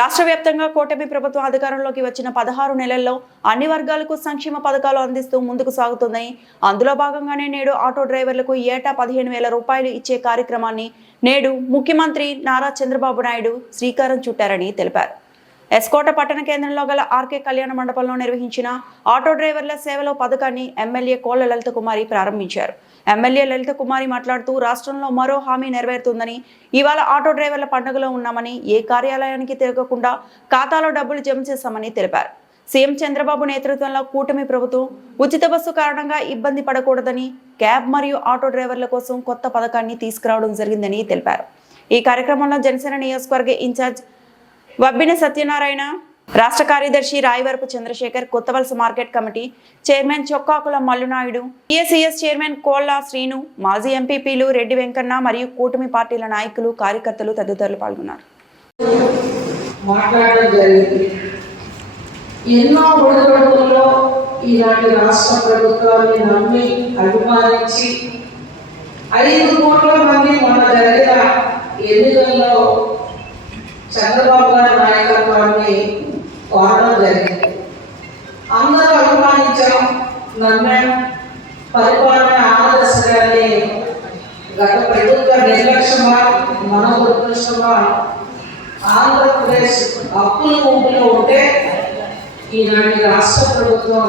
రాష్ట్ర వ్యాప్తంగా కూటమి ప్రభుత్వం అధికారంలోకి వచ్చిన పదహారు నెలల్లో అన్ని వర్గాలకు సంక్షేమ పథకాలు అందిస్తూ ముందుకు సాగుతుందని అందులో భాగంగానే నేడు ఆటో డ్రైవర్లకు ఏటా పదిహేను వేల రూపాయలు ఇచ్చే కార్యక్రమాన్ని నేడు ముఖ్యమంత్రి నారా చంద్రబాబు నాయుడు శ్రీకారం చుట్టారని తెలిపారు. ఎస్కోట పట్టణ కేంద్రంలో గల ఆర్కే కళ్యాణ మండపంలో నిర్వహించిన ఆటో డ్రైవర్ల సేవలో పథకాన్ని ఎమ్మెల్యే కోళ్ళ లలిత కుమారి ప్రారంభించారు. ఎమ్మెల్యే లలిత కుమారి మాట్లాడుతూ రాష్ట్రంలో మరో హామీ నెరవేరుతుందని ఇవాళ ఆటో డ్రైవర్ల పండుగలో ఉన్నామని ఏ కార్యాలయానికి తిరగకుండా ఖాతాలో డబ్బులు జమ చేశామని తెలిపారు. సీఎం చంద్రబాబు నేతృత్వంలో కూటమి ప్రభుత్వం ఉచిత బస్సు కారణంగా ఇబ్బంది పడకూడదని క్యాబ్ మరియు ఆటో డ్రైవర్ల కోసం కొత్త పథకాన్ని తీసుకురావడం జరిగిందని తెలిపారు. ఈ కార్యక్రమంలో జనసేన నియోజకవర్గ ఇన్ఛార్జ్ వబ్బిన సత్యనారాయణ రాష్ట్ర కార్యదర్శి Rayavarapu Chandrasekhar Kothavalasa market committee chairman Chokkakula Mallunaidu T S E S chairman Kolla Srinu మాజీ ఎంపీపీలు రెడ్డి వెంకన్న మరియు కూటమి పార్టీల నాయకులు కార్యకర్తలు తదితరులు పాల్గొన్నారు. ఎన్నో ఒడిదొడుకుల్లో ఈనాటి రాష్ట్ర ప్రభుత్వాన్ని నమ్మి అభిమానించి ఐదు కోట్ల మంది మన జరిగిన ఎన్నికల్లో చంద్రబాబు గారి పరిపాలన ఆదర్శగానే గత ప్రభుత్వ నిర్లక్ష్యమా మన దురదృష్టమా ఆంధ్రప్రదేశ్ అప్పుల ఊపిలో ఉంటే ఈనాటి రాష్ట్ర ప్రభుత్వం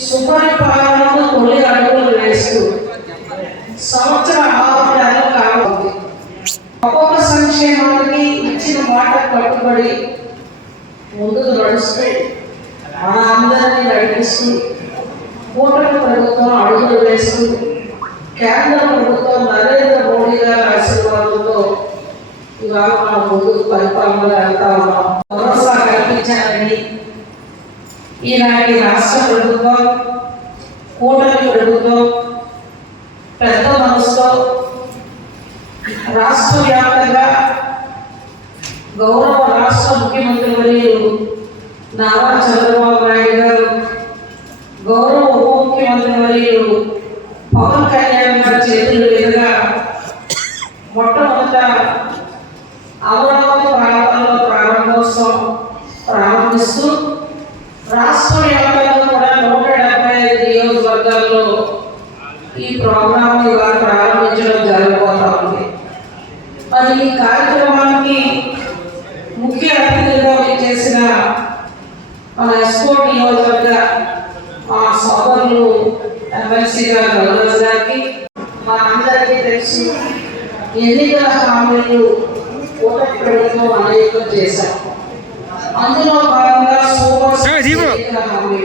సుపరిపాలనకు తొలి అడుగులు వేస్తూ సంవత్సర ఆరు కావాలి ఒక్కొక్క సంక్షేమానికి ఇచ్చిన మాట కట్టుబడి ముందుకు నడుస్తూ మన అందరినీ నడిపిస్తూ కూటమి ప్రభుత్వం అడుగులు వేస్తూ కేంద్ర ప్రభుత్వం నరేంద్ర మోడీ గారి ఆశీర్వాదంతో ఇవాళ మన ముందుకు పరిపాలన వెళ్తా ఉన్నాం భరోసా కల్పించాలని ఈనాటి రాష్ట్ర ప్రభుత్వం కూటమి ప్రభుత్వం పెద్ద మనసుతో రాష్ట్ర వ్యాప్తంగా గౌరవ రాష్ట్ర ముఖ్యమంత్రి వర్యులు నారా చంద్రబాబు నాయుడు గారు గౌరవ ఉప ముఖ్యమంత్రి వర్యులు పవన్ కళ్యాణ్ గారి చేతుల మీదుగా మొట్టమొదట అమరావతి ప్రాంతంలో ప్రారంభోత్సవం ప్రారంభిస్తూ రాష్ట్ర వ్యాప్తంగా కూడా నూట డెబ్బై ఐదు నియోజకవర్గాల్లో ఈ ప్రోగ్రాం ఇవాళ ప్రారంభించడం జరగబోతా ఉంది. మరి ఈ కార్యక్రమానికి ముఖ్య అతిథిగా చేసిన మన ఎస్కోట్ నియోజకవర్గ మా సోదరులు ఎమ్మెల్సీ గారు గౌరవ్ గారికి మా అందరికీ తెలుసు ఎన్నికల హామీలు కూటమి ప్రభుత్వం అనేకం చేశాం. అందులో భాగంగా సూపర్ హామీలు.